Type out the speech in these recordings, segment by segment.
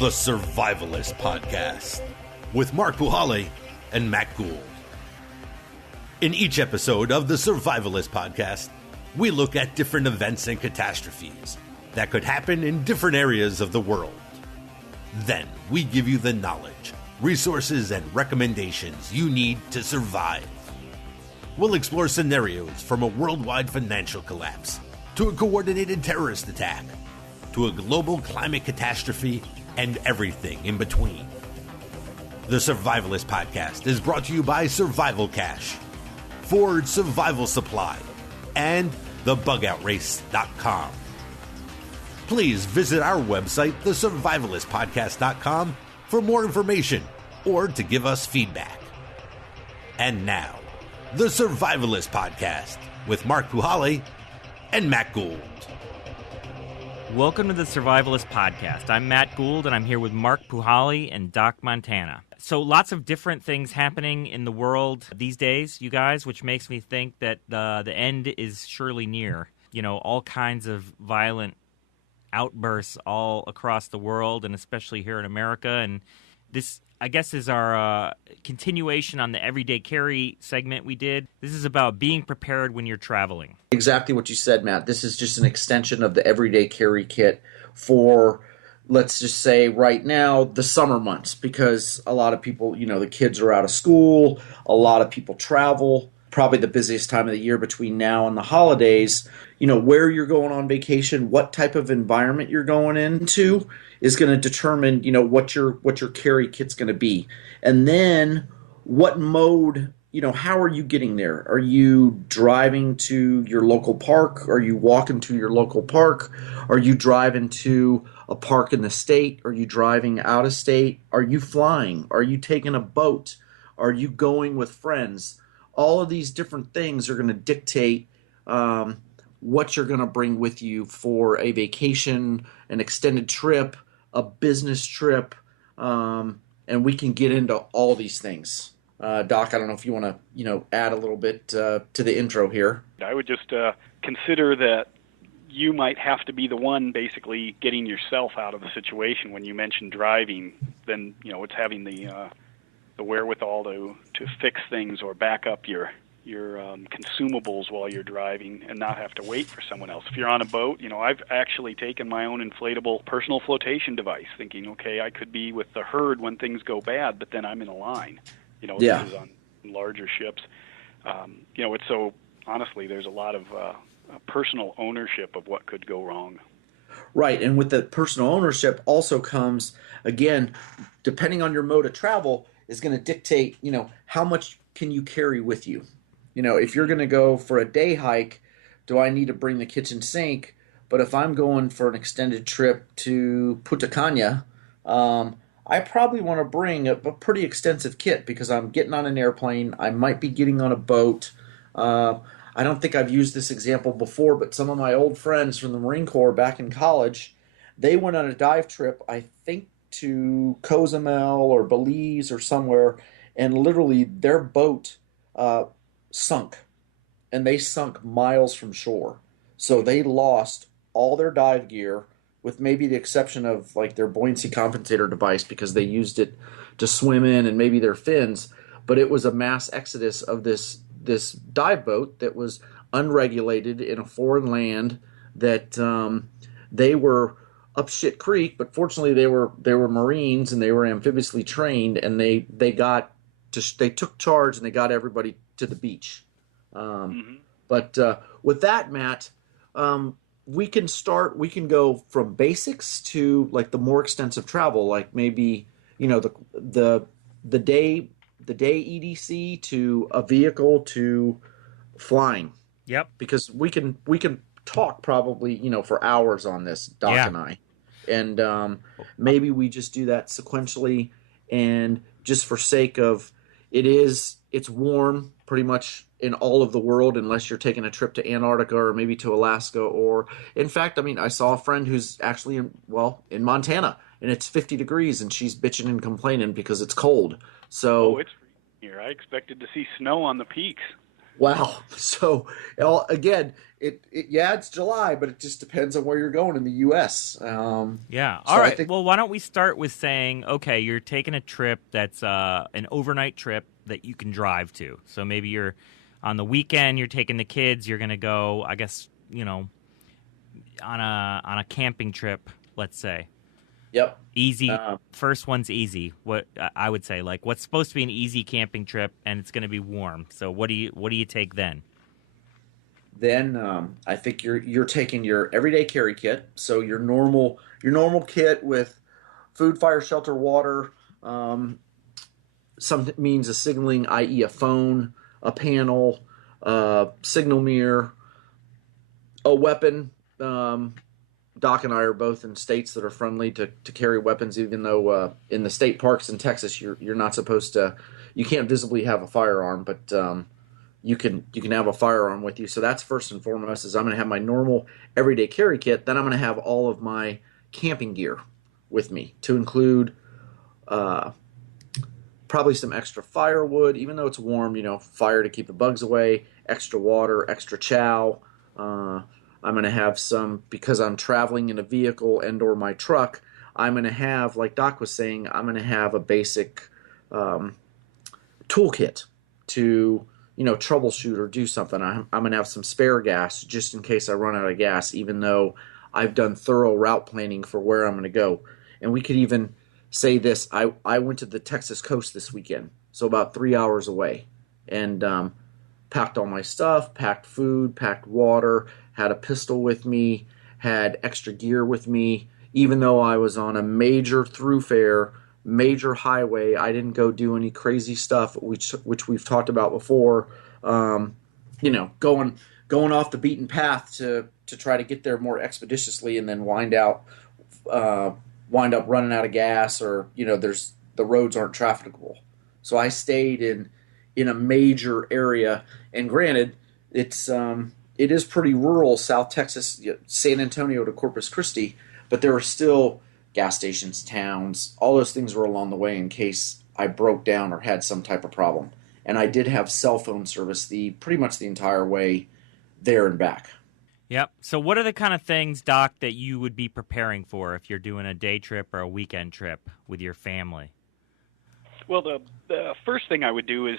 the Survivalist Podcast with Mark Puhaly and Matt Gould. In each episode of the Survivalist Podcast, we look at different events and catastrophes that could happen in different areas of the world. Then we give you the knowledge, resources, and recommendations you need to survive. We'll explore scenarios from a worldwide financial collapse to a coordinated terrorist attack to a global climate catastrophe and everything in between. The Survivalist Podcast is brought to you by Survival Cash, Ford Survival Supply, and thebugoutrace.com. Please visit our website, thesurvivalistpodcast.com, for more information or to give us feedback. And now, the Survivalist Podcast with Mark Puhaly and Matt Gould. Welcome to the Survivalist Podcast. I'm Matt Gould, and I'm here with Mark Puhaly and Doc Montana. So lots of different things happening in the world these days, you guys, which makes me think that the end is surely near. You know, all kinds of violent outbursts all across the world, and especially here in America. And this, I guess, is our continuation on the Everyday Carry segment we did. This is about being prepared when you're traveling. Exactly what you said, Matt. This is just an extension of the Everyday Carry kit for, let's just say right now, the summer months, because a lot of people, you know, the kids are out of school, a lot of people travel, probably the busiest time of the year between now and the holidays. You know, where you're going on vacation, what type of environment you're going into is going to determine, you know, what your carry kit's going to be. And then what mode, you know, how are you getting there? Are you driving to your local park? Are you walking to your local park? Are you driving to a park in the state? Are you driving out of state? Are you flying? Are you taking a boat? Are you going with friends? All of these different things are going to dictate what you're going to bring with you for a vacation, an extended trip, a business trip, and we can get into all these things. Doc, I don't know if you want to, you know, add a little bit to the intro here. I would just consider that you might have to be the one basically getting yourself out of the situation. When you mentioned driving, then, you know, it's having the wherewithal to fix things or back up your consumables while you're driving and not have to wait for someone else. If you're on a boat, you know, I've actually taken my own inflatable personal flotation device thinking, okay, I could be with the herd when things go bad, but then I'm in a line. You know, yeah. This is on larger ships. You know, it's so, honestly, there's a lot of personal ownership of what could go wrong. Right, and with the personal ownership also comes, again, depending on your mode of travel, is going to dictate, you know, how much can you carry with you. You know, if you're going to go for a day hike, do I need to bring the kitchen sink? But if I'm going for an extended trip to Punta Cana, I probably want to bring a pretty extensive kit because I'm getting on an airplane. I might be getting on a boat. I don't think I've used this example before, but some of my old friends from the Marine Corps back in college, they went on a dive trip, I think, to Cozumel or Belize or somewhere, and literally their boat sunk, and they sunk miles from shore. So they lost all their dive gear, with maybe the exception of like their buoyancy compensator device because they used it to swim in and maybe their fins. But it was a mass exodus of this dive boat that was unregulated in a foreign land that they were up shit creek, but fortunately they were Marines and they were amphibiously trained, and they took charge and they got everybody to the beach. But with that, Matt, we can go from basics to like the more extensive travel, like maybe, you know, the day EDC to a vehicle to flying. Yep. Because we can talk probably, you know, for hours on this, Doc and I. And maybe we just do that sequentially, and just for sake of it's warm pretty much in all of the world unless you're taking a trip to Antarctica or maybe to Alaska, or in fact, I mean, I saw a friend who's actually in Montana, and it's 50 degrees and she's bitching and complaining because it's cold. So it's here. I expected to see snow on the peaks. Wow. So again, yeah, it's July, but it just depends on where you're going in the U.S. Yeah. So All I right. think, Well, why don't we start with saying, okay, you're taking a trip that's an overnight trip that you can drive to. So maybe you're on the weekend, you're taking the kids, you're going to go, I guess, on a camping trip, let's say. yep. Easy. First one's easy. What I would say, like, what's supposed to be an easy camping trip, and it's going to be warm. So what do you take then? Then I think you're taking your everyday carry kit, so your normal kit with food, fire, shelter, water, some means of signaling, i.e., a phone, a panel, signal mirror, a weapon. Doc and I are both in states that are friendly to carry weapons, even though in the state parks in Texas you're not supposed to, you can't visibly have a firearm, but you can have a firearm with you. So that's first and foremost. Is I'm going to have my normal everyday carry kit. Then I'm going to have all of my camping gear with me, to include uh, probably some extra firewood, even though it's warm. Fire to keep the bugs away. Extra water, extra chow. I'm going to have some, because I'm traveling in a vehicle and/or my truck. I'm going to have, like Doc was saying, I'm going to have a basic toolkit to troubleshoot or do something. I'm going to have some spare gas just in case I run out of gas, even though I've done thorough route planning for where I'm going to go. And we could even say this: I went to the Texas coast this weekend, so about 3 hours away, and packed all my stuff, packed food, packed water, had a pistol with me, had extra gear with me. Even though I was on a major thoroughfare, major highway, I didn't go do any crazy stuff, which we've talked about before. Going off the beaten path to try to get there more expeditiously, and then wind up running out of gas, or the roads aren't trafficable. So I stayed in a major area, and granted, it is pretty rural, South Texas, San Antonio to Corpus Christi, but there are still gas stations, towns, all those things were along the way in case I broke down or had some type of problem. And I did have cell phone service pretty much the entire way there and back. Yep. So what are the kind of things, Doc, that you would be preparing for if you're doing a day trip or a weekend trip with your family? Well, the first thing I would do is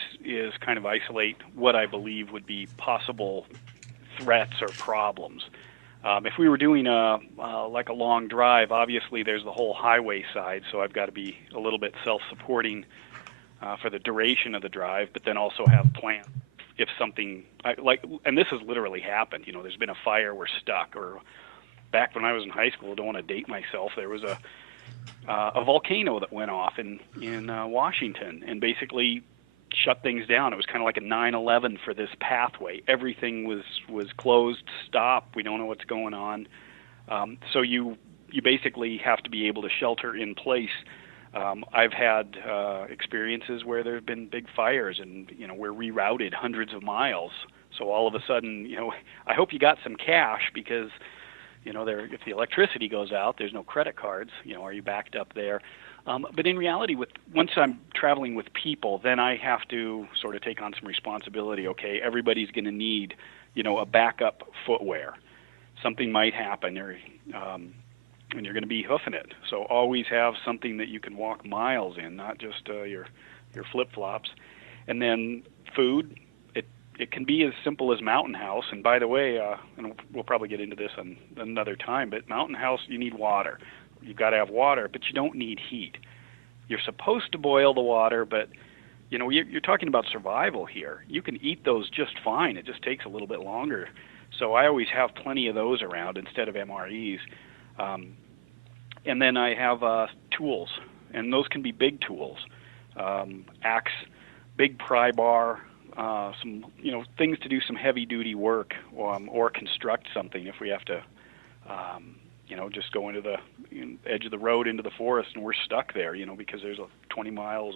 kind of isolate what I believe would be possible threats or problems. If we were doing like a long drive, obviously there's the whole highway side, so I've got to be a little bit self-supporting for the duration of the drive, but then also have plans if something and this has literally happened. There's been a fire, we're stuck, or back when I was in high school, don't want to date myself, there was a volcano that went off in Washington and basically shut things down. It was kind of like a 9/11 for this pathway. Everything was closed, stopped. We don't know what's going on. So you basically have to be able to shelter in place. I've had experiences where there have been big fires, and we're rerouted hundreds of miles. So all of a sudden, I hope you got some cash, because if the electricity goes out, there's no credit cards. Are you backed up there? But in reality, once I'm traveling with people, then I have to sort of take on some responsibility. Okay, everybody's going to need, a backup footwear. Something might happen, and you're going to be hoofing it. So always have something that you can walk miles in, not just your flip-flops. And then food. It can be as simple as Mountain House. And by the way, and we'll probably get into this on another time, but Mountain House, you need water. You've got to have water, but you don't need heat. You're supposed to boil the water, but you're talking about survival here. You can eat those just fine. It just takes a little bit longer. So I always have plenty of those around instead of MREs. And then I have tools, and those can be big tools. Axe, big pry bar, some things to do some heavy duty work, or construct something if we have to just go into the edge of the road into the forest and we're stuck there because there's 20 miles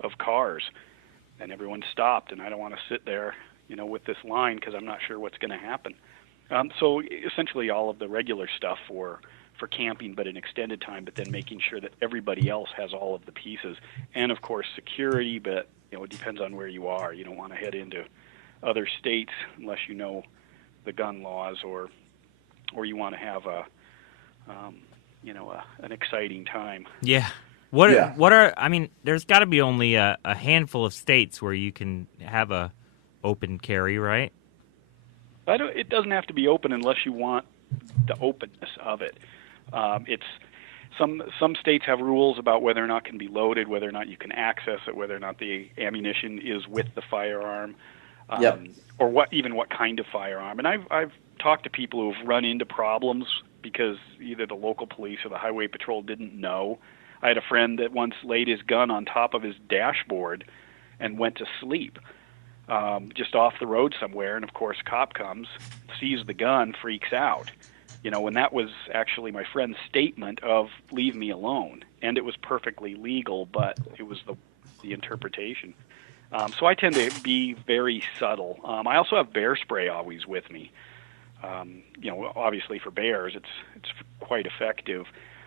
of cars and everyone's stopped, and I don't want to sit there with this line because I'm not sure what's going to happen. So essentially all of the regular stuff for camping, but in extended time, but then making sure that everybody else has all of the pieces. And of course security, but it depends on where you are. You don't want to head into other states unless you know the gun laws or you want to have an exciting time. Yeah. What are I mean, there's got to be only a handful of states where you can have a open carry, right? It doesn't have to be open unless you want the openness of it. It's some states have rules about whether or not it can be loaded, whether or not you can access it, whether or not the ammunition is with the firearm, or what kind of firearm. And I've talked to people who've run into problems because either the local police or the highway patrol didn't know. I had a friend that once laid his gun on top of his dashboard and went to sleep just off the road somewhere, and of course a cop comes, sees the gun, freaks out. And that was actually my friend's statement of leave me alone, and it was perfectly legal, but it was the interpretation. So I tend to be very subtle. I also have bear spray always with me. Obviously for bears it's quite effective,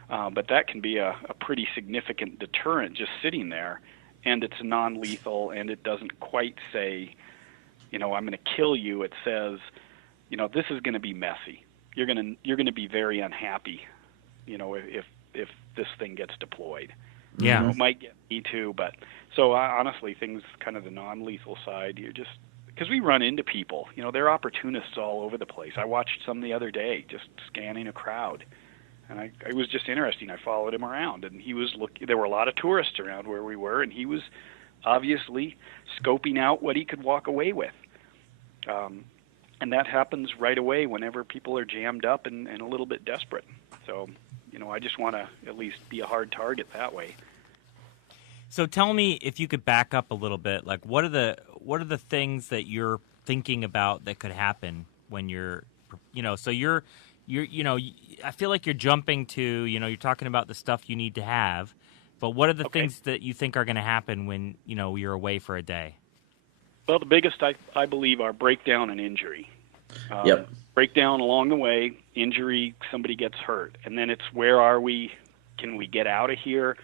but that can be a pretty significant deterrent just sitting there, and it's non-lethal, and it doesn't quite say, I'm going to kill you. It says, this is going to be messy. You're going to be very unhappy, if this thing gets deployed. Yeah. It might get me too, but so honestly, things kind of the non-lethal side, because we run into people, they're opportunists all over the place. I watched some the other day just scanning a crowd, and it was just interesting. I followed him around, and he was there were a lot of tourists around where we were, and he was obviously scoping out what he could walk away with. And that happens right away whenever people are jammed up and a little bit desperate. So, I just want to at least be a hard target that way. So tell me, if you could back up a little bit, like what are the things that you're thinking about that could happen when you're, so you're I feel like you're jumping to, you're talking about the stuff you need to have, but what are the things that you think are going to happen when, you're away for a day? Well, the biggest, I believe, are breakdown and injury. Yep. Breakdown along the way, injury, somebody gets hurt. And then it's, where are we? Can we get out of here?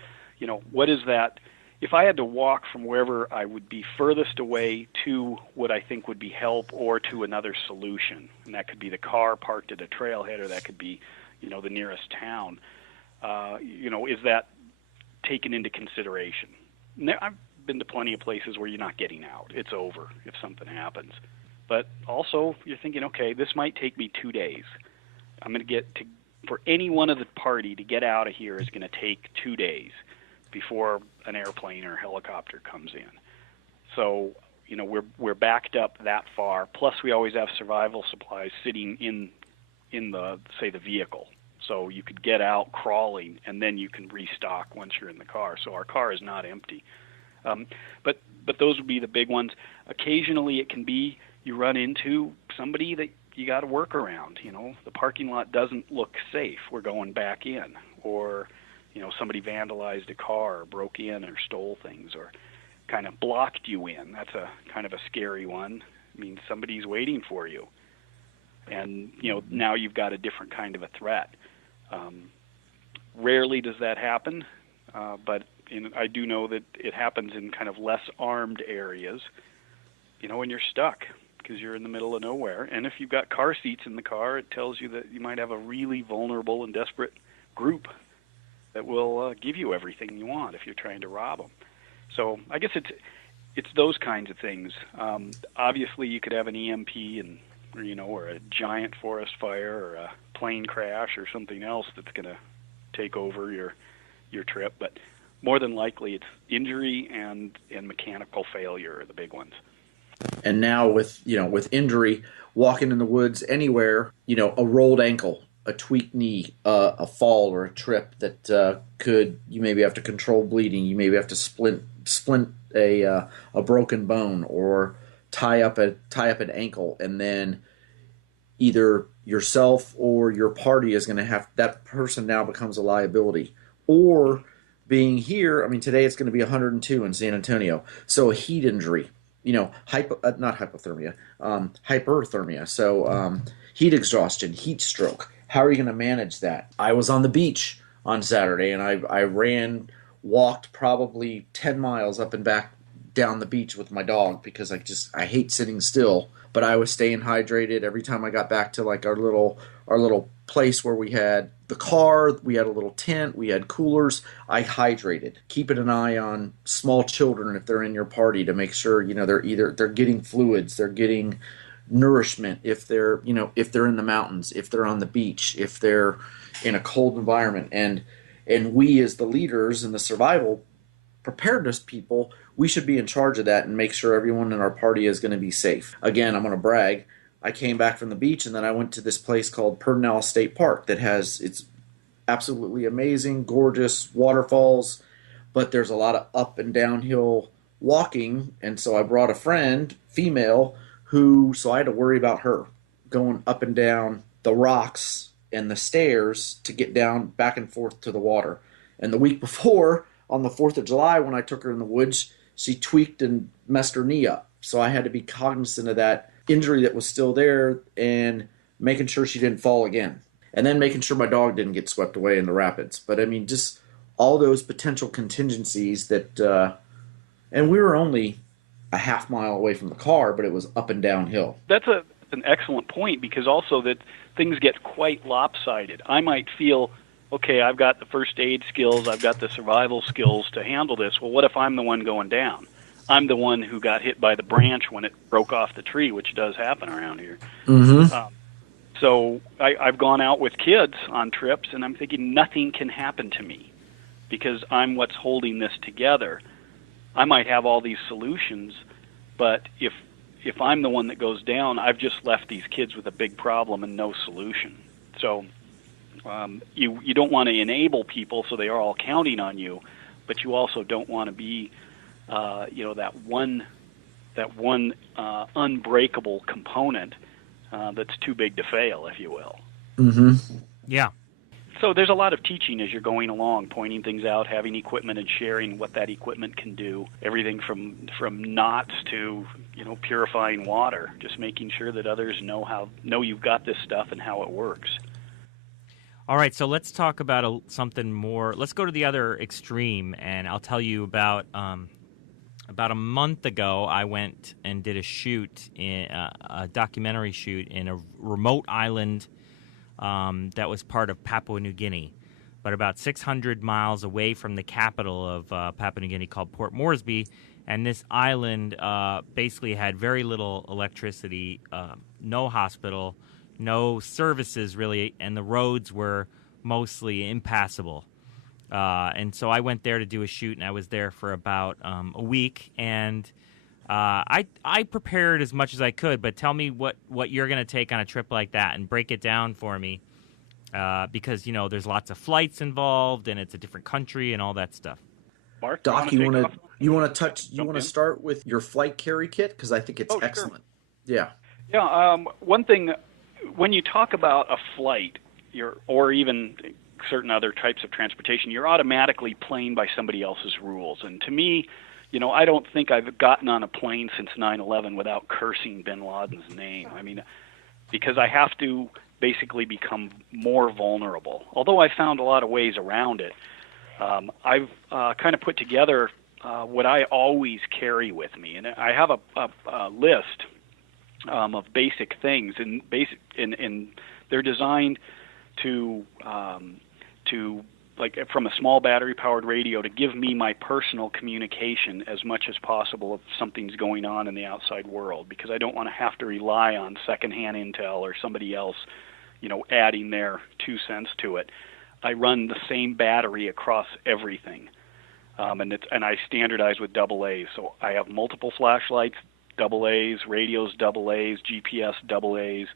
What is that? If I had to walk from wherever I would be furthest away to what I think would be help or to another solution, and that could be the car parked at a trailhead, or that could be, the nearest town, is that taken into consideration? I've been to plenty of places where you're not getting out. It's over if something happens. But also, you're thinking, okay, this might take me 2 days. I'm going to for any one of the party to get out of here is going to take 2 days before an airplane or helicopter comes in. So, we're backed up that far. Plus, we always have survival supplies sitting in the vehicle. So you could get out crawling, and then you can restock once you're in the car. So our car is not empty. But those would be the big ones. Occasionally, it can be you run into somebody that you got to work around. The parking lot doesn't look safe. We're going back in, or somebody vandalized a car, or broke in, or stole things, or kind of blocked you in. That's a kind of a scary one. I mean, somebody's waiting for you, and now you've got a different kind of a threat. Rarely does that happen, but I do know that it happens in kind of less armed areas, when you're stuck because you're in the middle of nowhere. And if you've got car seats in the car, it tells you that you might have a really vulnerable and desperate group that will give you everything you want if you're trying to rob them. So I guess it's those kinds of things. Obviously, you could have an EMP or a giant forest fire, or a plane crash, or something else that's going to take over your trip. But more than likely, it's injury and mechanical failure are the big ones. And now with injury, walking in the woods anywhere, a rolled ankle, a tweaked knee, a fall or a trip that you maybe have to control bleeding. You maybe have to splint a broken bone, or tie up an ankle, and then either yourself or your party is going to have, that person now becomes a liability. Or being here, I mean, today it's going to be 102 in San Antonio, so a heat injury. Not hypothermia, hyperthermia. So heat exhaustion, heat stroke. How are you going to manage that? I was on the beach on Saturday, and I walked probably 10 miles up and back down the beach with my dog because I hate sitting still. But I was staying hydrated every time I got back to like our little place where we had the car, we had a little tent, we had coolers. I hydrated, keeping an eye on small children if they're in your party to make sure, they're getting fluids, they're getting nourishment if they're in the mountains, if they're on the beach, if they're in a cold environment. And we as the leaders and the survival preparedness people, we should be in charge of that and make sure everyone in our party is going to be safe. Again, I'm going to brag. I came back from the beach and then I went to this place called Preparedness State Park it's absolutely amazing, gorgeous waterfalls, but there's a lot of up and downhill walking. And so I brought a friend, female, so I had to worry about her going up and down the rocks and the stairs to get down back and forth to the water. And the week before, on the 4th of July, when I took her in the woods, she tweaked and messed her knee up. So I had to be cognizant of that injury that was still there and making sure she didn't fall again. And then making sure my dog didn't get swept away in the rapids. But I mean, just all those potential contingencies that, and we were only a half mile away from the car, but it was up and downhill. That's an excellent point, because also that things get quite lopsided. I might feel, okay, I've got the first aid skills, I've got the survival skills to handle this. Well, what if I'm the one going down? I'm the one who got hit by the branch when it broke off the tree, which does happen around here. Mm-hmm. So I've gone out with kids on trips, and I'm thinking nothing can happen to me because I'm what's holding this together. I might have all these solutions, but if I'm the one that goes down, I've just left these kids with a big problem and no solution. So you don't want to enable people so they are all counting on you, but you also don't want to be that one unbreakable component that's too big to fail, if you will. Mm-hmm. Yeah. So there's a lot of teaching as you're going along, pointing things out, having equipment and sharing what that equipment can do. Everything from knots to purifying water, just making sure that others know you've got this stuff and how it works. All right, so let's talk about something more. Let's go to the other extreme, and I'll tell you about a month ago, I went and did a documentary shoot in a remote island that was part of Papua New Guinea, but about 600 miles away from the capital of Papua New Guinea, called Port Moresby. And this island basically had very little electricity, no hospital, no services really, and the roads were mostly impassable. And so I went there to do a shoot, and I was there for about a week. And I prepared as much as I could, but tell me what you're going to take on a trip like that and break it down for me, because there's lots of flights involved, and it's a different country and all that stuff. Mark, Doc, you want to start with your flight carry kit, because I think it's excellent. Sure. Yeah. One thing, when you talk about a flight, or even certain other types of transportation, you're automatically playing by somebody else's rules. And to me, I don't think I've gotten on a plane since 9/11 without cursing bin Laden's name. I mean, because I have to basically become more vulnerable. Although I found a lot of ways around it, I've kind of put together what I always carry with me, and I have a list of basic things, and they're designed to like from a small battery-powered radio to give me my personal communication as much as possible if something's going on in the outside world, because I don't want to have to rely on secondhand intel or somebody else, adding their 2 cents to it. I run the same battery across everything, and I standardize with AA's. So I have multiple flashlights, AA's, radios, AA's, GPS, AA's.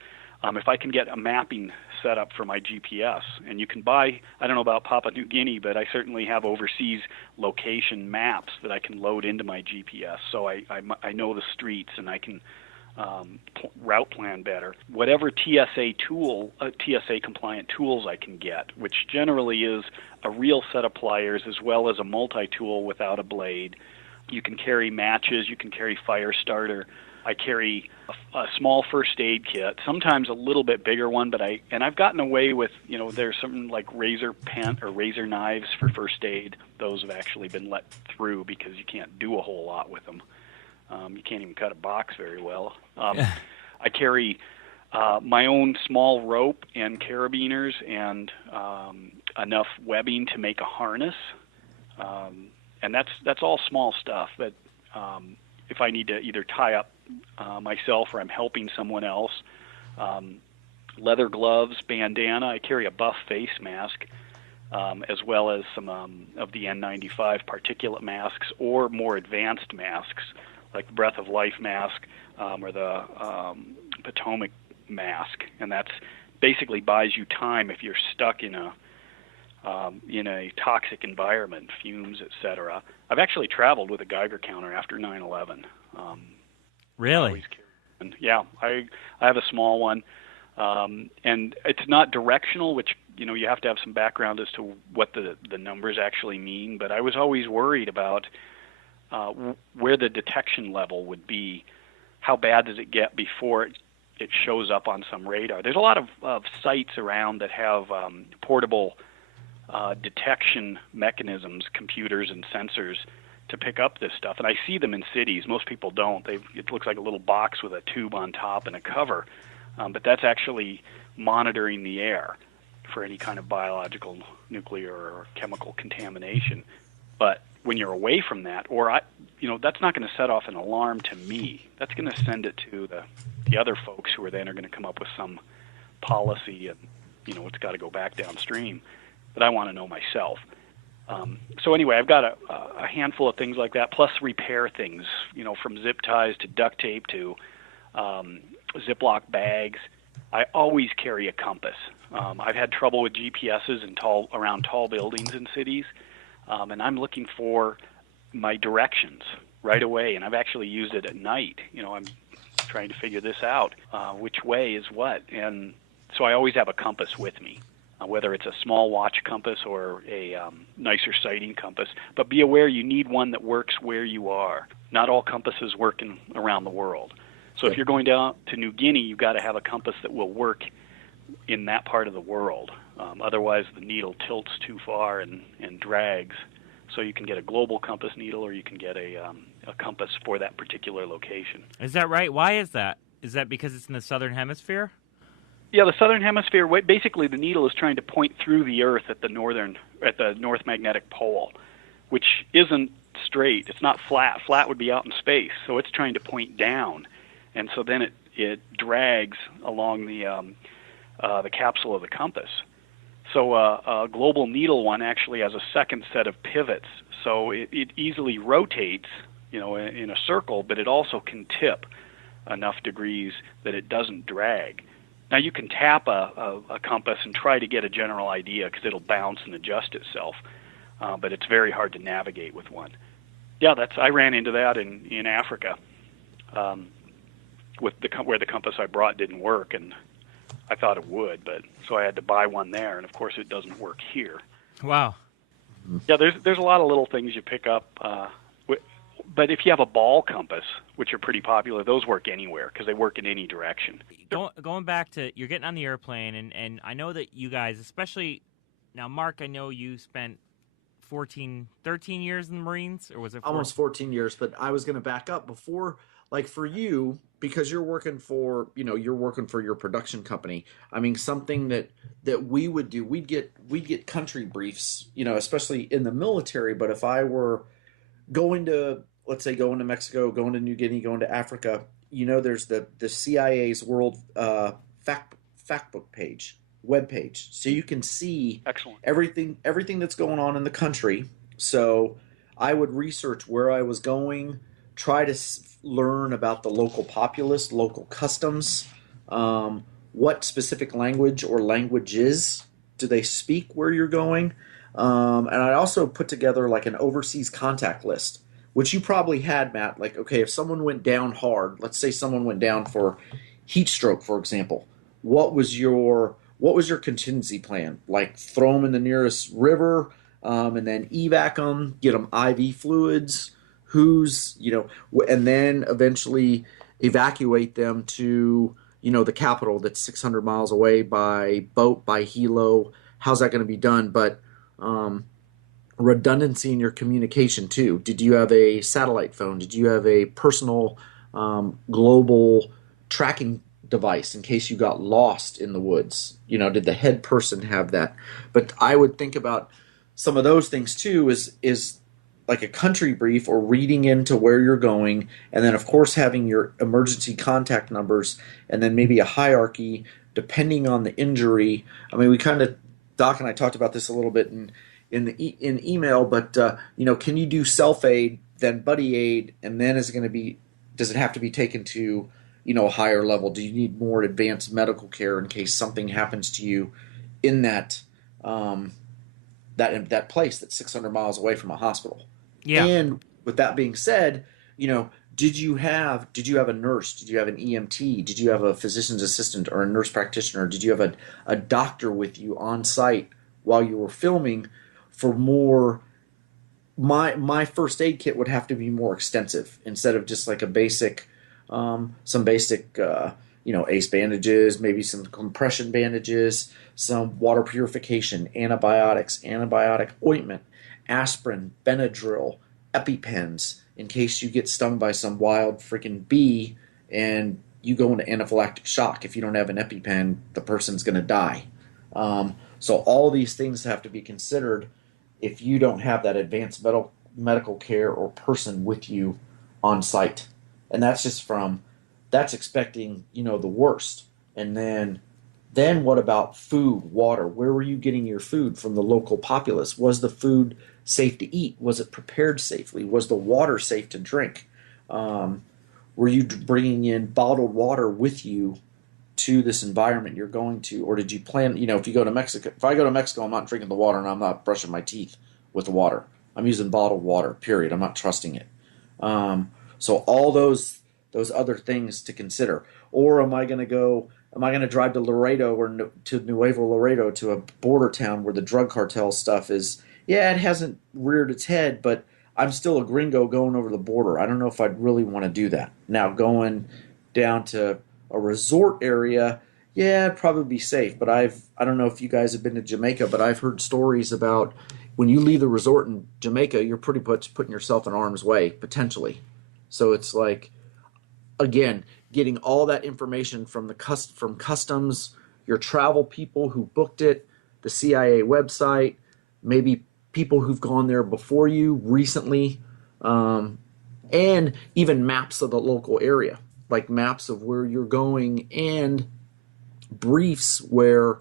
If I can get a mapping set up for my GPS, and you can buy, I don't know about Papua New Guinea, but I certainly have overseas location maps that I can load into my GPS, so I know the streets and I can route plan better. Whatever TSA compliant tools I can get, which generally is a real set of pliers as well as a multi-tool without a blade. You can carry matches, you can carry fire starter. I carry a small first aid kit, sometimes a little bit bigger one, but I've gotten away with, there's something like razor pen or razor knives for first aid. Those have actually been let through because you can't do a whole lot with them. You can't even cut a box very well. I carry my own small rope and carabiners and enough webbing to make a harness. And that's all small stuff. But if I need to either tie up myself or I'm helping someone else, leather gloves, bandana. I carry a buff face mask, as well as some of the N95 particulate masks or more advanced masks like the Breath of Life mask or the Potomac mask. And that's basically buys you time if you're stuck in a toxic environment, fumes, etc. I've actually traveled with a Geiger counter after 9/11. Really? Yeah, I have a small one, and it's not directional, which you have to have some background as to what the numbers actually mean. But I was always worried about where the detection level would be. How bad does it get before it shows up on some radar? There's a lot of sites around that have portable detection mechanisms, computers and sensors to pick up this stuff. And I see them in cities. Most people don't. It looks like a little box with a tube on top and a cover. But that's actually monitoring the air for any kind of biological, nuclear, or chemical contamination. But when you're away from that, that's not going to set off an alarm to me. That's going to send it to the other folks who are then going to come up with some policy, and it's got to go back downstream. But I want to know myself. So anyway, I've got a handful of things like that, plus repair things, from zip ties to duct tape to Ziploc bags. I always carry a compass. I've had trouble with GPSs around tall buildings in cities, and I'm looking for my directions right away. And I've actually used it at night. I'm trying to figure this out, which way is what. And so I always have a compass with me. Whether it's a small watch compass or a nicer sighting compass. But be aware you need one that works where you are. Not all compasses work around the world. So if you're going down to New Guinea, you've got to have a compass that will work in that part of the world. Otherwise, the needle tilts too far and drags. So you can get a global compass needle, or you can get a compass for that particular location. Is that right? Why is that? Is that because it's in the southern hemisphere? Yeah, the southern hemisphere, basically the needle is trying to point through the Earth at the North Magnetic Pole, which isn't straight. It's not flat. Flat would be out in space, so it's trying to point down, and so then it drags along the capsule of the compass. So a global needle one actually has a second set of pivots, so it easily rotates, in a circle, but it also can tip enough degrees that it doesn't drag. Now, you can tap a compass and try to get a general idea because it'll bounce and adjust itself, but it's very hard to navigate with one. Yeah, I ran into that in Africa where the compass I brought didn't work, and I thought it would, but so I had to buy one there, and of course it doesn't work here. Wow. Yeah, there's a lot of little things you pick up. But if you have a ball compass, which are pretty popular, those work anywhere because they work in any direction. Going back to, you're getting on the airplane, and I know that you guys, especially, now, Mark, I know you spent 13 years in the Marines, or was it 14? Almost 14 years, but I was going to back up before, like for you, because you're working for your production company. I mean, something that we would do, we'd get country briefs, especially in the military, but if I were going to Mexico, going to New Guinea, going to Africa, there's the CIA's World Factbook page, web page, so you can see Excellent. everything that's going on in the country. So I would research where I was going, try to learn about the local populace, local customs, what specific language or languages do they speak where you're going. And I also put together like an overseas contact list, which you probably had, Matt. Like, okay, if someone went down hard, let's say someone went down for heat stroke, for example, what was your contingency plan? Like, throw them in the nearest river, and then evac them, get them IV fluids, and then eventually evacuate them to, the capital that's 600 miles away by boat, by helo. How's that going to be done? But redundancy in your communication too. Did you have a satellite phone? Did you have a personal global tracking device in case you got lost in the woods? Did the head person have that? But I would think about some of those things too, is like a country brief or reading into where you're going, and then of course having your emergency contact numbers, and then maybe a hierarchy depending on the injury. I mean, Doc and I talked about this a little bit in email, but can you do self aid, then buddy aid, and then does it have to be taken to a higher level? Do you need more advanced medical care in case something happens to you in that that place that's 600 miles away from a hospital? Yeah. And with that being said, did you have a nurse? Did you have an EMT? Did you have a physician's assistant or a nurse practitioner? Did you have a doctor with you on site while you were filming? For more, my first aid kit would have to be more extensive instead of just like a basic, some basic, ACE bandages, maybe some compression bandages, some water purification, antibiotics, antibiotic ointment, aspirin, Benadryl, EpiPens, in case you get stung by some wild freaking bee and you go into anaphylactic shock. If you don't have an EpiPen, the person's going to die. So all these things have to be considered if you don't have that advanced medical care or person with you on site. And that's that's expecting, the worst. And then what about food, water? Where were you getting your food from the local populace? Was the food safe to eat? Was it prepared safely? Was the water safe to drink? Were you bringing in bottled water with you to this environment you're going to? Or did you plan, if I go to Mexico, I'm not drinking the water and I'm not brushing my teeth with the water. I'm using bottled water, period. I'm not trusting it. So all those other things to consider. Or am I going to drive to Laredo or to Nuevo Laredo, to a border town where the drug cartel stuff is, it hasn't reared its head, but I'm still a gringo going over the border. I don't know if I'd really want to do that. Now, going down to a resort area, it'd probably be safe. But I don't know if you guys have been to Jamaica, but I've heard stories about when you leave the resort in Jamaica, you're pretty much putting yourself in harm's way, potentially. So it's like, again, getting all that information from from customs, your travel people who booked it, the CIA website, maybe people who've gone there before you recently, and even maps of the local area, like maps of where you're going, and briefs where,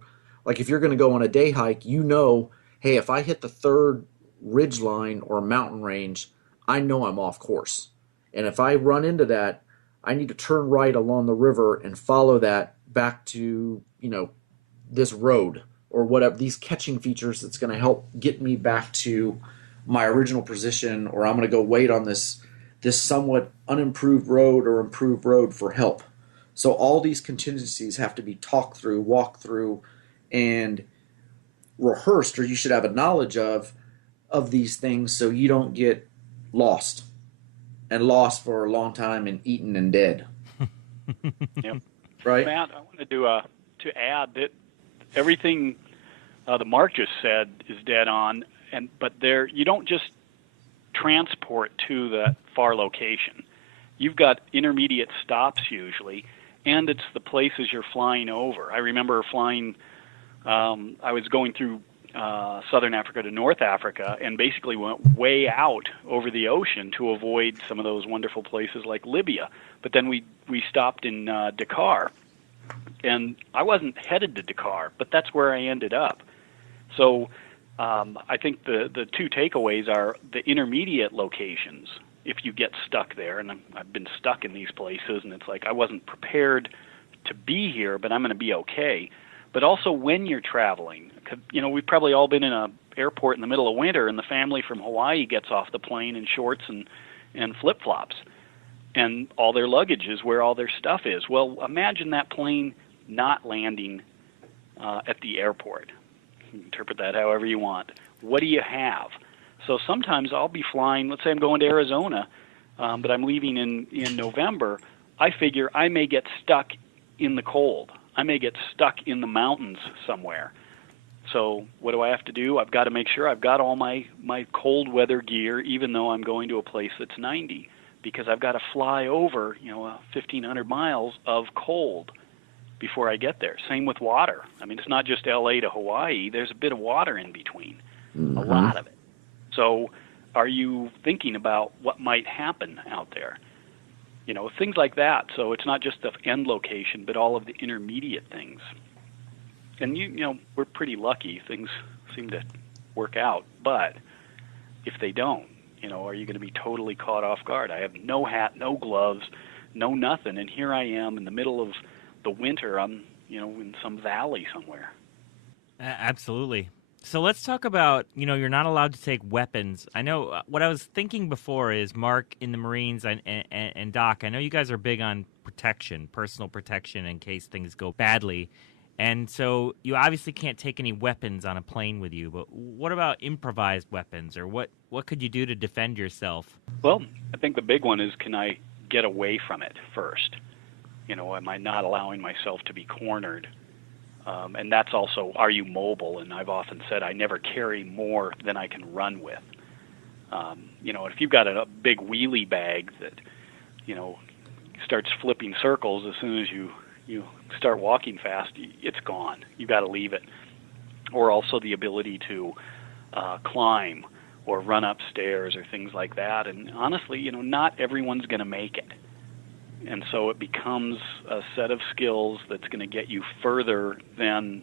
like if you're going to go on a day hike, hey, if I hit the third ridge line or mountain range, I know I'm off course. And if I run into that, I need to turn right along the river and follow that back to, this road or whatever, these catching features that's going to help get me back to my original position, or I'm going to go wait on this somewhat unimproved road or improved road for help. So all these contingencies have to be talked through, walked through, and rehearsed, or you should have a knowledge of these things so you don't get lost for a long time and eaten and dead. Yep. Right? Matt, I wanted to add that everything that Mark just said is dead on, but you don't just transport to the far location. You've got intermediate stops usually, and it's the places you're flying over. I remember flying, I was going through Southern Africa to North Africa and basically went way out over the ocean to avoid some of those wonderful places like Libya. But then we stopped in Dakar, and I wasn't headed to Dakar, but that's where I ended up. So I think the two takeaways are the intermediate locations. If you get stuck there, and I've been stuck in these places, and it's like I wasn't prepared to be here, but I'm going to be okay. But also when you're traveling, we've probably all been in an airport in the middle of winter, and the family from Hawaii gets off the plane in shorts and flip-flops, and all their luggage is where all their stuff is. Well, imagine that plane not landing at the airport. Interpret that however you want. What do you have? So sometimes I'll be flying, let's say I'm going to Arizona, but I'm leaving in November. I figure I may get stuck in the cold. I may get stuck in the mountains somewhere. So what do I have to do? I've got to make sure I've got all my cold weather gear, even though I'm going to a place that's 90, because I've got to fly over, 1,500 miles of cold before I get there. Same with water. I mean, it's not just LA to Hawaii. There's a bit of water in between, a lot of it. So are you thinking about what might happen out there? Things like that. So it's not just the end location, but all of the intermediate things. And we're pretty lucky. Things seem to work out. But if they don't, are you going to be totally caught off guard? I have no hat, no gloves, no nothing, and here I am in the middle of the winter. I'm, in some valley somewhere. Absolutely. So let's talk about, you're not allowed to take weapons. I know what I was thinking before is, Mark, in the Marines and Doc, I know you guys are big on protection, personal protection in case things go badly. And so you obviously can't take any weapons on a plane with you, but what about improvised weapons, or what could you do to defend yourself? Well, I think the big one is, can I get away from it first? Am I not allowing myself to be cornered? And that's also, are you mobile? And I've often said I never carry more than I can run with. If you've got a big wheelie bag that, starts flipping circles as soon as you start walking fast, it's gone. You've got to leave it. Or also the ability to climb or run upstairs or things like that. And honestly, not everyone's going to make it. And so it becomes a set of skills that's going to get you further than,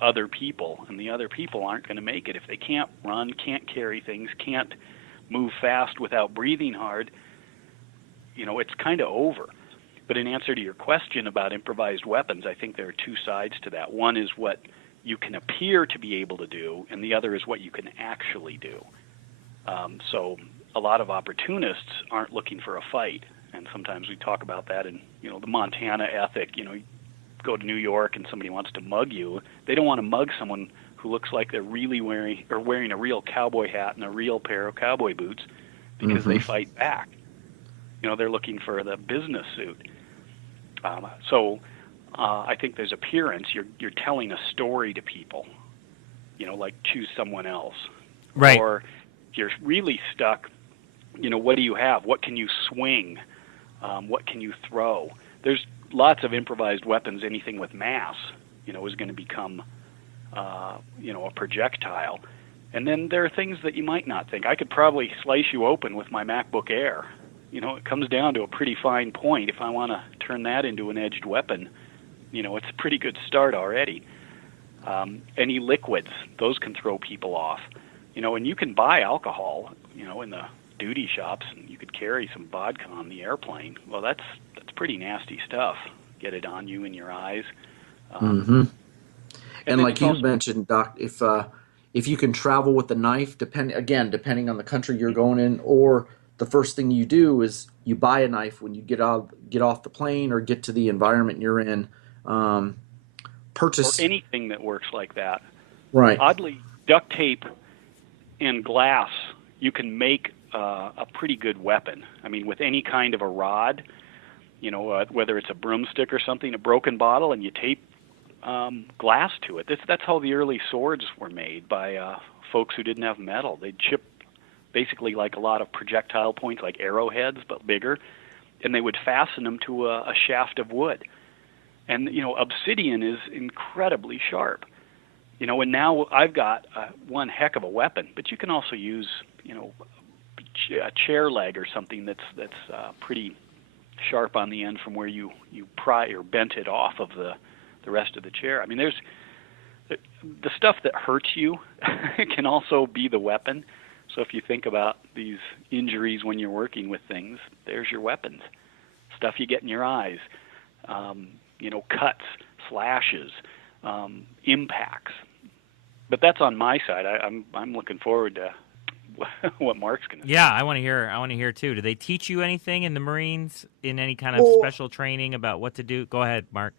other people. And the other people aren't going to make it. If they can't run, can't carry things, can't move fast without breathing hard, it's kind of over. But in answer to your question about improvised weapons, I think there are two sides to that. One is what you can appear to be able to do, and the other is what you can actually do. So a lot of opportunists aren't looking for a fight. And sometimes we talk about that in, the Montana ethic. You go to New York and somebody wants to mug you. They don't want to mug someone who looks like they're really wearing a real cowboy hat and a real pair of cowboy boots, because they fight back. They're looking for the business suit. So I think there's appearance. You're telling a story to people, like choose someone else. Right. Or you're really stuck, what do you have? What can you swing? What can you throw? There's lots of improvised weapons. Anything with mass, is going to become, a projectile. And then there are things that you might not think. I could probably slice you open with my MacBook Air. It comes down to a pretty fine point. If I want to turn that into an edged weapon, it's a pretty good start already. Any liquids, those can throw people off. And you can buy alcohol, in the duty shops, and you could carry some vodka on the airplane. Well, that's pretty nasty stuff. Get it on you in your eyes. And like you mentioned, Doc, if you can travel with a knife, depending on the country you're going in, or the first thing you do is you buy a knife when you get off the plane or get to the environment you're in. Purchase or anything that works like that. Right. Oddly, duct tape and glass, you can make a pretty good weapon. I mean, with any kind of a rod, whether it's a broomstick or something, a broken bottle, and you tape glass to it. That's how the early swords were made, by folks who didn't have metal. They'd chip basically like a lot of projectile points, like arrowheads, but bigger, and they would fasten them to a shaft of wood. And, obsidian is incredibly sharp. And now I've got one heck of a weapon, but you can also use, a chair leg or something that's pretty sharp on the end from where you pry or bent it off of the rest of the chair. I mean, there's the stuff that hurts you can also be the weapon. So if you think about these injuries when you're working with things, there's your weapons. Stuff you get in your eyes, cuts, slashes, impacts. But that's on my side. I'm looking forward to what Mark's going to say. Yeah, I want to hear too. Do they teach you anything in the Marines, in any kind of special training about what to do? Go ahead, Mark.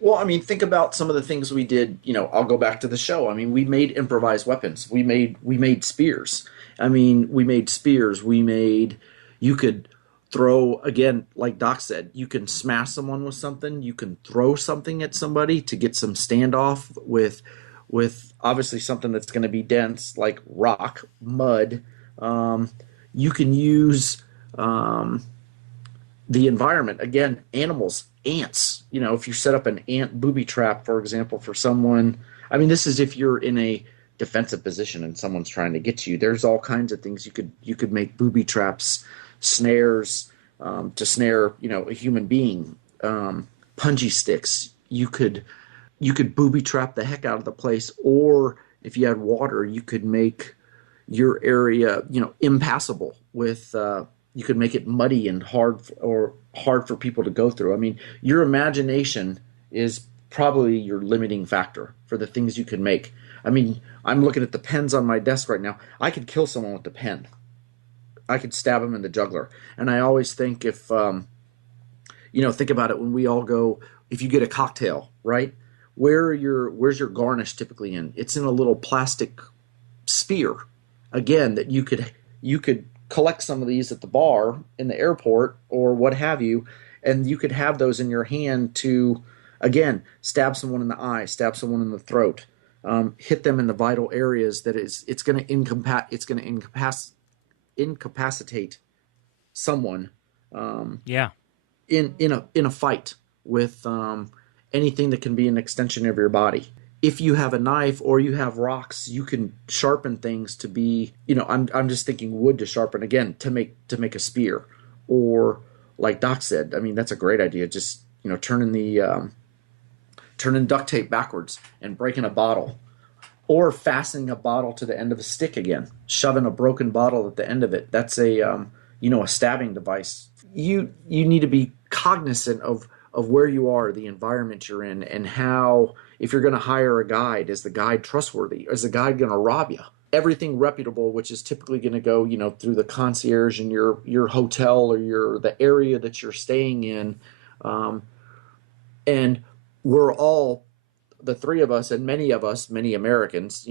Well, I mean, think about some of the things we did. I'll go back to the show. I mean, we made improvised weapons. We made spears. I mean, we made spears. You could throw, again, like Doc said, you can smash someone with something, you can throw something at somebody to get some standoff with obviously something that's going to be dense like rock, mud. You can use the environment, again, animals, ants. If you set up an ant booby trap, for example, for someone, I mean, this is if you're in a defensive position and someone's trying to get you. There's all kinds of things you could make booby traps, snares, to snare a human being, punji sticks. You could booby trap the heck out of the place, or if you had water, you could make your area impassable with. You could make it muddy and hard for people to go through. I mean, your imagination is probably your limiting factor for the things you can make. I mean, I'm looking at the pens on my desk right now. I could kill someone with the pen. I could stab him in the jugular. And I always think think about it when we all go, if you get a cocktail, right? Where's your garnish typically in? It's in a little plastic sphere, again, that you could collect some of these at the bar in the airport or what have you, and you could have those in your hand to, again, stab someone in the eye, stab someone in the throat, hit them in the vital areas. It's going to incapacitate someone. In a fight with anything that can be an extension of your body. If you have a knife or you have rocks, you can sharpen things to be, I'm just thinking wood to sharpen, again, to make a spear. Or like Doc said, I mean, that's a great idea. Just, turning duct tape backwards and breaking a bottle, or fastening a bottle to the end of a stick, again, shoving a broken bottle at the end of it. That's a stabbing device. You need to be cognizant of where you are, the environment you're in, and how, if you're going to hire a guide, is the guide trustworthy? Is the guide going to rob you? Everything reputable, which is typically going to go, through the concierge in your hotel or the area that you're staying in. And we're all, the three of us, and many Americans,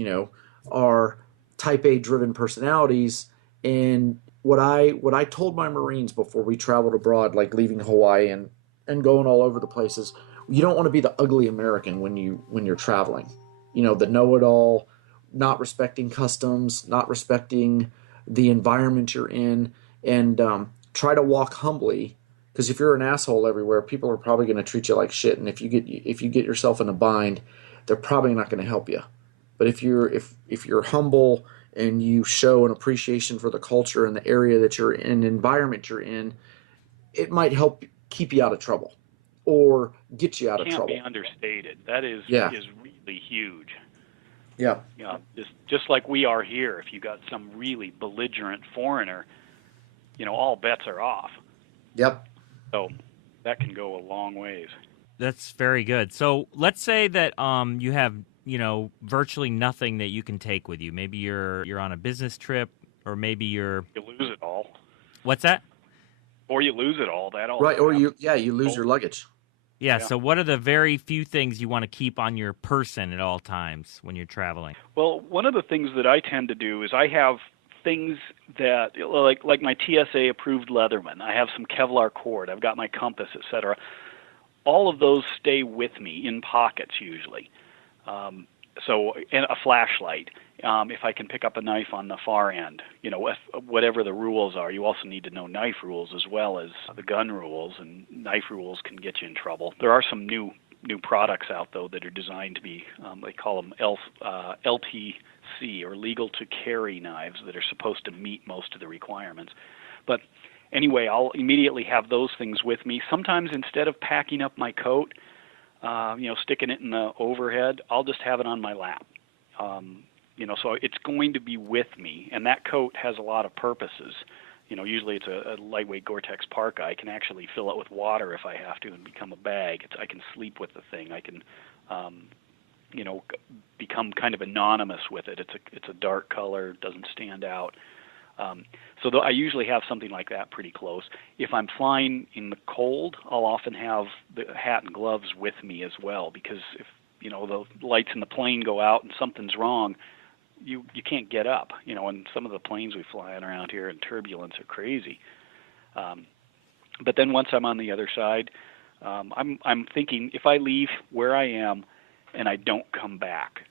are type A driven personalities. And what I told my Marines before we traveled abroad, like leaving Hawaii and going all over the places, you don't want to be the ugly American when you're traveling. The know-it-all, not respecting customs, not respecting the environment you're in, and try to walk humbly. Because if you're an asshole everywhere, people are probably going to treat you like shit. And if you get yourself in a bind, they're probably not going to help you. But if you're humble and you show an appreciation for the culture and the area that you're in, environment you're in, it might help keep you out of trouble or get you out of trouble. Can't be understated. That is really huge. Yeah. Just like we are here. If you got some really belligerent foreigner, all bets are off. Yep. So that can go a long ways. That's very good. So let's say that you have virtually nothing that you can take with you. Maybe you're on a business trip, or maybe you lose it all. What's that? Or you lose it all. That all. Right. Or you lose your luggage. Yeah. So what are the very few things you want to keep on your person at all times when you're traveling? Well, one of the things that I tend to do is I have things that, like my TSA approved Leatherman. I have some Kevlar cord. I've got my compass, etc. All of those stay with me in pockets usually. And a flashlight. If I can pick up a knife on the far end, whatever the rules are. You also need to know knife rules as well as the gun rules, and knife rules can get you in trouble. There are some new products out, though, that are designed to be, they call them LTC, or legal to carry knives, that are supposed to meet most of the requirements. But anyway, I'll immediately have those things with me. Sometimes instead of packing up my coat, sticking it in the overhead, I'll just have it on my lap. So it's going to be with me, and that coat has a lot of purposes. Usually it's a lightweight Gore-Tex parka. I can actually fill it with water if I have to and become a bag. I can sleep with the thing. I can, become kind of anonymous with it. It's a dark color, doesn't stand out. So I usually have something like that pretty close. If I'm flying in the cold, I'll often have the hat and gloves with me as well, because if the lights in the plane go out and something's wrong, you can't get up. And some of the planes we fly on around here in turbulence are crazy. But then once I'm on the other side, I'm thinking, if I leave where I am and I don't come back,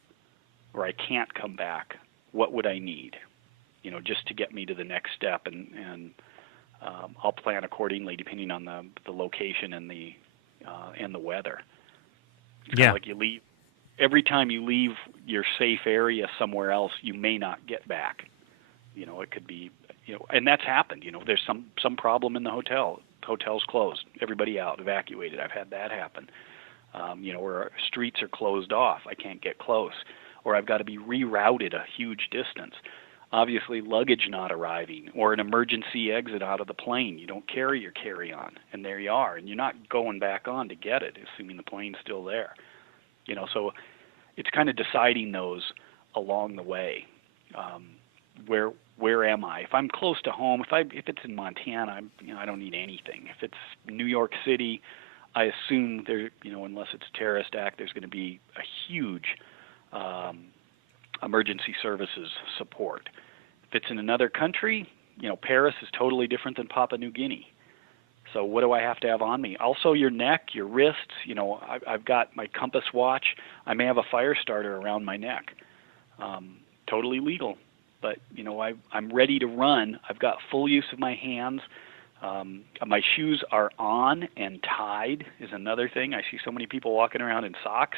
or I can't come back, what would I need? Just to get me to the next step, and I'll plan accordingly depending on the location and the weather. It's Yeah. like you leave. Every time you leave your safe area somewhere else, you may not get back. It could be, and that's happened. There's some problem in the hotel. Hotel's closed. Everybody out, evacuated. I've had that happen. Where streets are closed off. I can't get close. Or I've got to be rerouted a huge distance. Obviously, luggage not arriving, or an emergency exit out of the plane. You don't carry your carry-on, and there you are. And you're not going back on to get it, assuming the plane's still there. So it's kind of deciding those along the way. Where am I? If I'm close to home, if it's in Montana, I don't need anything. If it's New York City, I assume there, unless it's a terrorist act, there's going to be a huge emergency services support. If it's in another country, Paris is totally different than Papua New Guinea. So what do I have to have on me? Also your neck, your wrists. I've got my compass watch. I may have a fire starter around my neck. Totally legal. But, I'm ready to run. I've got full use of my hands. My shoes are on and tied is another thing. I see so many people walking around in socks,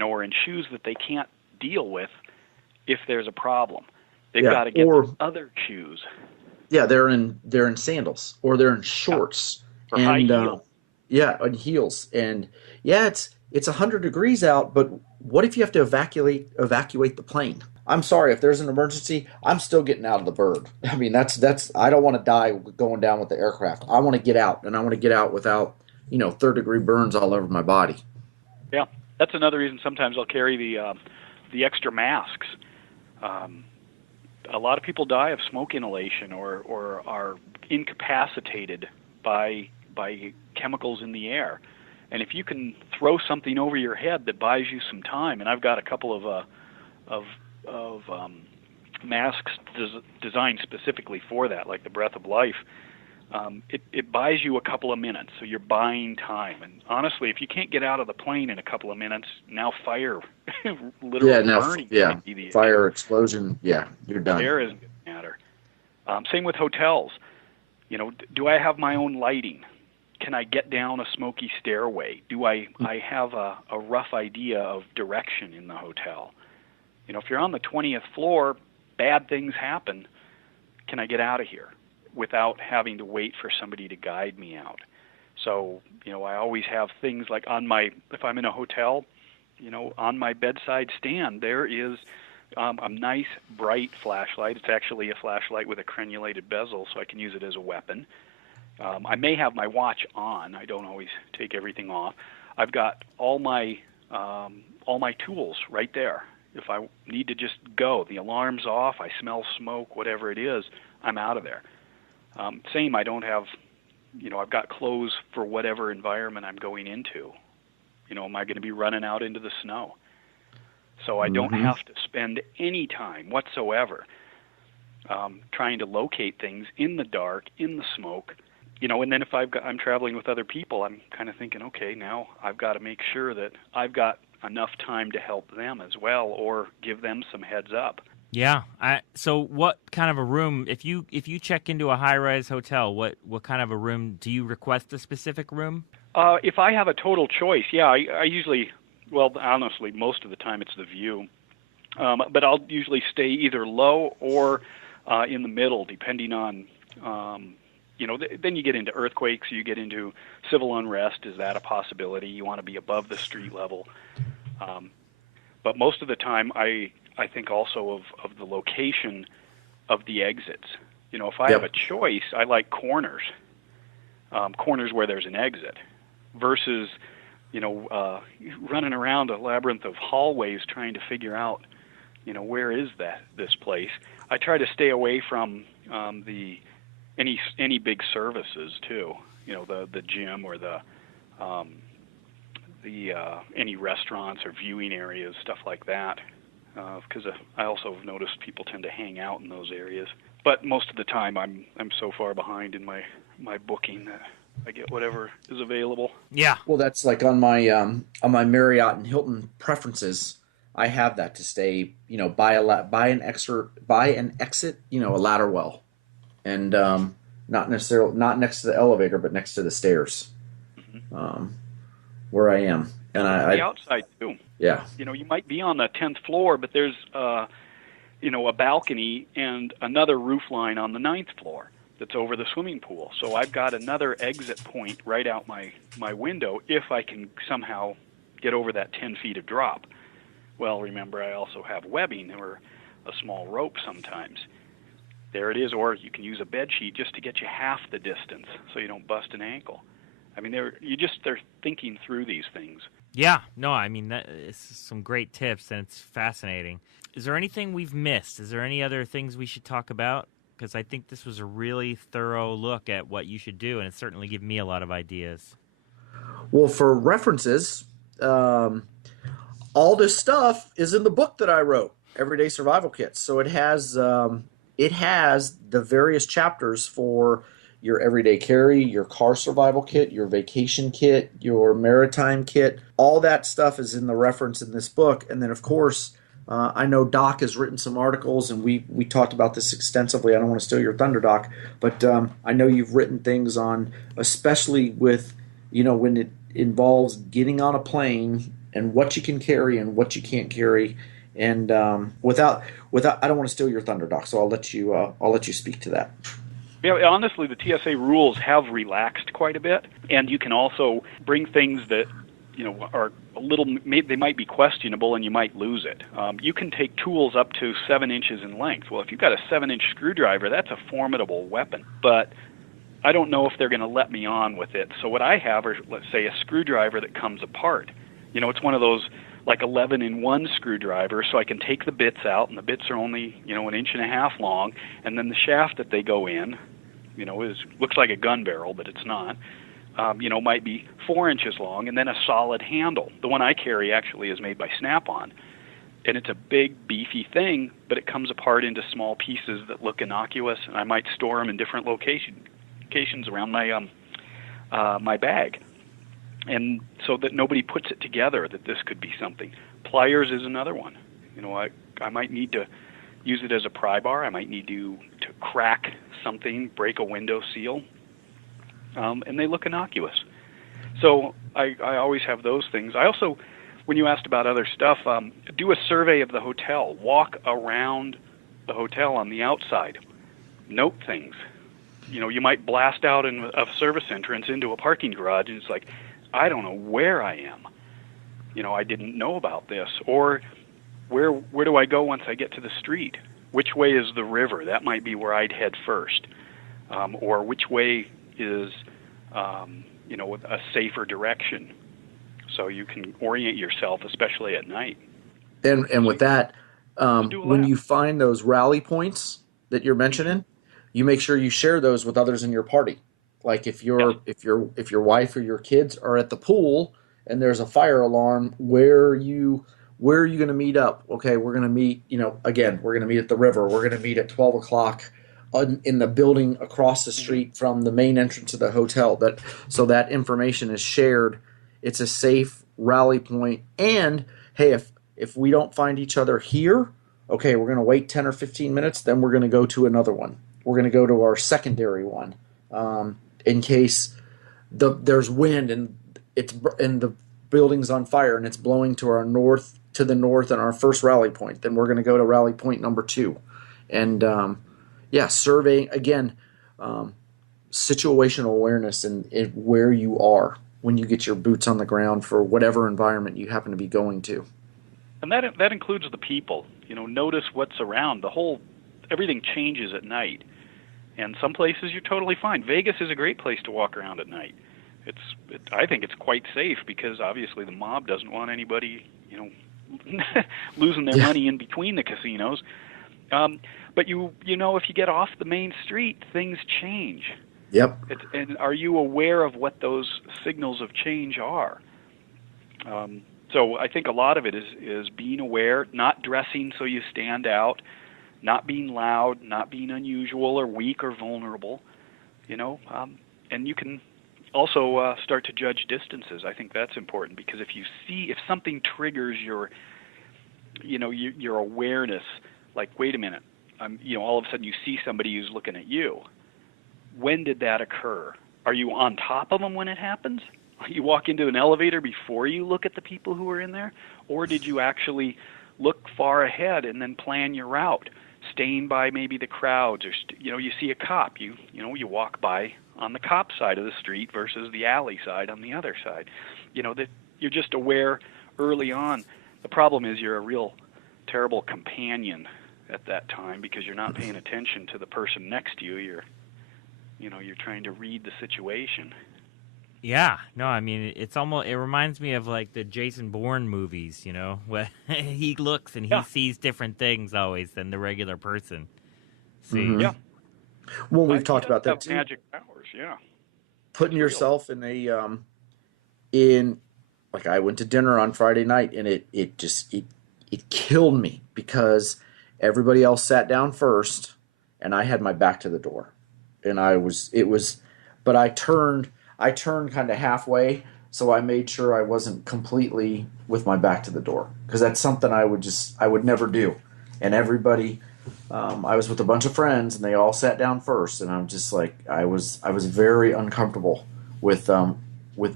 or in shoes that they can't deal with if there's a problem. They've got to get other shoes. Yeah, they're in sandals, or they're in shorts, or high heels. And heels. And it's 100 degrees out, but what if you have to evacuate the plane? I'm sorry, if there's an emergency, I'm still getting out of the bird. I mean, that's I don't want to die going down with the aircraft. I want to get out, and I want to get out without, third-degree burns all over my body. Yeah, that's another reason sometimes I'll carry the extra masks. A lot of people die of smoke inhalation or are incapacitated by chemicals in the air. And if you can throw something over your head that buys you some time, and I've got a couple of masks designed specifically for that, like the Breath of Life, it buys you a couple of minutes, so you're buying time. And honestly, if you can't get out of the plane in a couple of minutes, now fire literally burning. Fire, explosion, you're done. Air isn't going to matter. Same with hotels. Do I have my own lighting? Can I get down a smoky stairway? Do I have a rough idea of direction in the hotel? If you're on the 20th floor, bad things happen. Can I get out of here without having to wait for somebody to guide me out? So, I always have things like if I'm in a hotel, on my bedside stand, there is a nice bright flashlight. It's actually a flashlight with a crenulated bezel, so I can use it as a weapon. I may have my watch on. I don't always take everything off. I've got all my tools right there. If I need to just go, the alarm's off, I smell smoke, whatever it is, I'm out of there. Same, I don't have, I've got clothes for whatever environment I'm going into. Am I going to be running out into the snow? So I don't have to spend any time whatsoever trying to locate things in the dark, in the smoke. And then if I'm traveling with other people, I'm kind of thinking, okay, now I've got to make sure that I've got enough time to help them as well, or give them some heads up. Yeah. So what kind of a room, if you check into a high-rise hotel, what kind of a room, do you request a specific room? If I have a total choice, I usually, honestly, most of the time it's the view. But I'll usually stay either low or in the middle, depending on, then you get into earthquakes, you get into civil unrest. Is that a possibility? You want to be above the street level. But most of the time, I think also of the location of the exits. If I have a choice, I like corners where there's an exit, versus, running around a labyrinth of hallways trying to figure out, where is this place. I try to stay away from any big services too. The gym or any restaurants or viewing areas, stuff like that. Because I also have noticed people tend to hang out in those areas. But most of the time, I'm so far behind in my booking that I get whatever is available. Yeah. Well, that's like on my Marriott and Hilton preferences. I have that to stay, buy an exit, a ladder well, and not necessarily not next to the elevator, but next to the stairs, um, where I am. And On the outside too. Yeah. You might be on the 10th floor, but there's a balcony and another roof line on the 9th floor that's over the swimming pool. So I've got another exit point right out my window if I can somehow get over that 10 feet of drop. Well, remember, I also have webbing or a small rope sometimes. There it is, or you can use a bed sheet just to get you half the distance so you don't bust an ankle. I mean, they're thinking through these things. Yeah, no, I mean, that is some great tips, and it's fascinating. Is there anything we've missed? Is there any other things we should talk about? Because I think this was a really thorough look at what you should do, and it certainly gave me a lot of ideas. Well, for references, all this stuff is in the book that I wrote, Everyday Survival Kits. So it has the various chapters for your everyday carry, your car survival kit, your vacation kit, your maritime kit. All that stuff is in the reference in this book. And then, of course, I know Doc has written some articles, and we talked about this extensively. I don't want to steal your thunder, Doc, but I know you've written things on, especially with, when it involves getting on a plane and what you can carry and what you can't carry. And without, I don't want to steal your thunder, Doc. So I'll let you speak to that. Yeah, honestly, the TSA rules have relaxed quite a bit, and you can also bring things that are a little. They might be questionable, and you might lose it. You can take tools up to 7 inches in length. Well, if you've got a 7-inch screwdriver, that's a formidable weapon. But I don't know if they're going to let me on with it. So what I have are, let's say, a screwdriver that comes apart. It's one of those like 11-in-1 screwdriver, so I can take the bits out, and the bits are only 1.5 inches long, and then the shaft that they go in, looks like a gun barrel, but it's not. Might be 4 inches long, and then a solid handle. The one I carry actually is made by Snap-on, and it's a big, beefy thing, but it comes apart into small pieces that look innocuous, and I might store them in different locations around my bag. And so that nobody puts it together that this could be something. Pliers is another one. I might need to use it as a pry bar. I might need to crack something, break a window seal. And they look innocuous. So I always have those things. I also, when you asked about other stuff, do a survey of the hotel. Walk around the hotel on the outside. Note things. You might blast out in a service entrance into a parking garage, and it's like, I don't know where I am. I didn't know about this. Or where do I go once I get to the street? Which way is the river? That might be where I'd head first. Or which way is, a safer direction, so you can orient yourself, especially at night. And with that, when you find those rally points that you're mentioning, you make sure you share those with others in your party. Like if your wife or your kids are at the pool and there's a fire alarm, where are you going to meet up? Okay, we're going to meet. Again, we're going to meet at the river. We're going to meet at 12 o'clock in the building across the street from the main entrance of the hotel. So that information is shared. It's a safe rally point. And hey, if we don't find each other here, okay, we're going to wait 10 or 15 minutes. Then we're going to go to another one. We're going to go to our secondary one. In case there's wind and the building's on fire and it's blowing to the north and our first rally point, then we're going to go to rally point number 2. And surveying again, situational awareness in where you are when you get your boots on the ground for whatever environment you happen to be going to. And that includes the people. Notice what's around. Everything changes at night. And some places you're totally fine. Vegas is a great place to walk around at night. I think it's quite safe because obviously the mob doesn't want anybody, losing their money in between the casinos. But if you get off the main street, things change. Yep. And are you aware of what those signals of change are? So I think a lot of it is being aware, not dressing so you stand out, not being loud, not being unusual or weak or vulnerable, and you can Also, start to judge distances. I think that's important, because if something triggers your awareness, like, wait a minute, all of a sudden you see somebody who's looking at you. When did that occur? Are you on top of them when it happens? You walk into an elevator before you look at the people who are in there? Or did you actually look far ahead and then plan your route, staying by maybe the crowds, or you see a cop, you walk by on the cop side of the street versus the alley side on the other side. That you're just aware early on. The problem is you're a real terrible companion at that time, because you're not paying attention to the person next to you. You're trying to read the situation. Yeah, no, I mean, it reminds me of like the Jason Bourne movies, where he looks and he sees different things always than the regular person. See? Mm-hmm. Yeah. Well, we've talked about that too. Magic powers, yeah. Putting yourself in like, I went to dinner on Friday night, and it killed me, because everybody else sat down first and I had my back to the door, and but I turned kind of halfway, so I made sure I wasn't completely with my back to the door, because that's something I would never do. And everybody, I was with a bunch of friends, and they all sat down first, and I'm just like, I was very uncomfortable with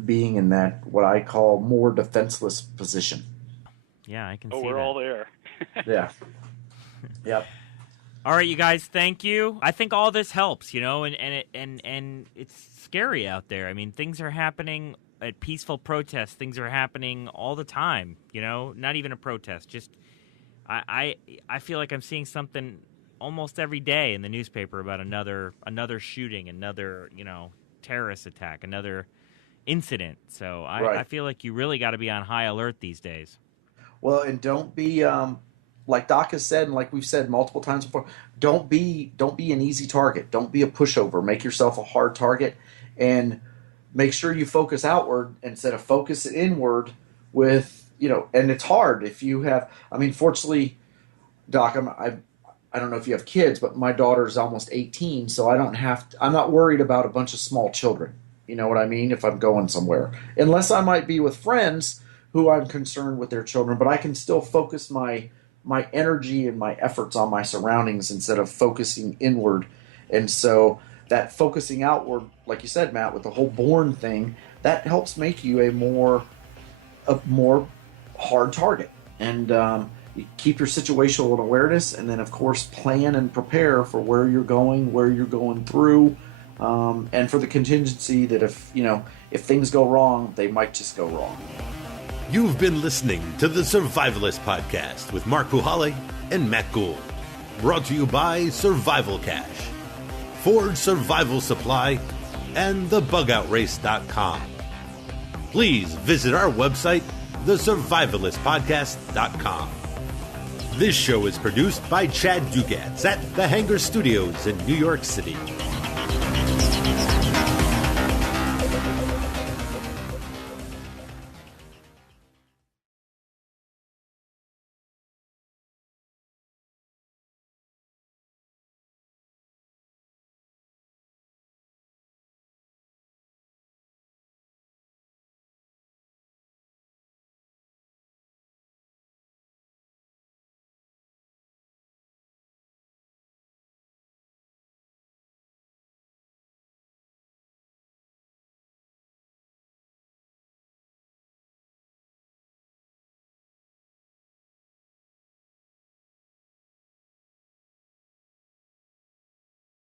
being in that, what I call, more defenseless position. Yeah, I can see that. Oh, we're all there. Yeah. Yep. All right, you guys, thank you. I think all this helps, and it's scary out there. I mean, things are happening at peaceful protests. Things are happening all the time, not even a protest. Just I feel like I'm seeing something almost every day in the newspaper about another shooting, another, terrorist attack, another incident. So I feel like you really got to be on high alert these days. Well, and don't be like Doc has said, and like we've said multiple times before, don't be an easy target. Don't be a pushover. Make yourself a hard target, and make sure you focus outward instead of focus inward. With and it's hard if you have. I mean, fortunately, Doc, I don't know if you have kids, but my daughter's almost 18, so I'm not worried about a bunch of small children. You know what I mean? If I'm going somewhere, unless I might be with friends who I'm concerned with their children, but I can still focus my energy and my efforts on my surroundings instead of focusing inward. And so that focusing outward, like you said, Matt, with the whole Bourne thing, that helps make you a more hard target. And you keep your situational awareness, and then of course plan and prepare for where you're going through, and for the contingency that if things go wrong, they might just go wrong. You've been listening to the Survivalist Podcast with Mark Puhaly and Matt Gould. Brought to you by Survival Cash, Ford Survival Supply, and thebugoutrace.com. Please visit our website, thesurvivalistpodcast.com. This show is produced by Chad Dugatz at the Hangar Studios in New York City.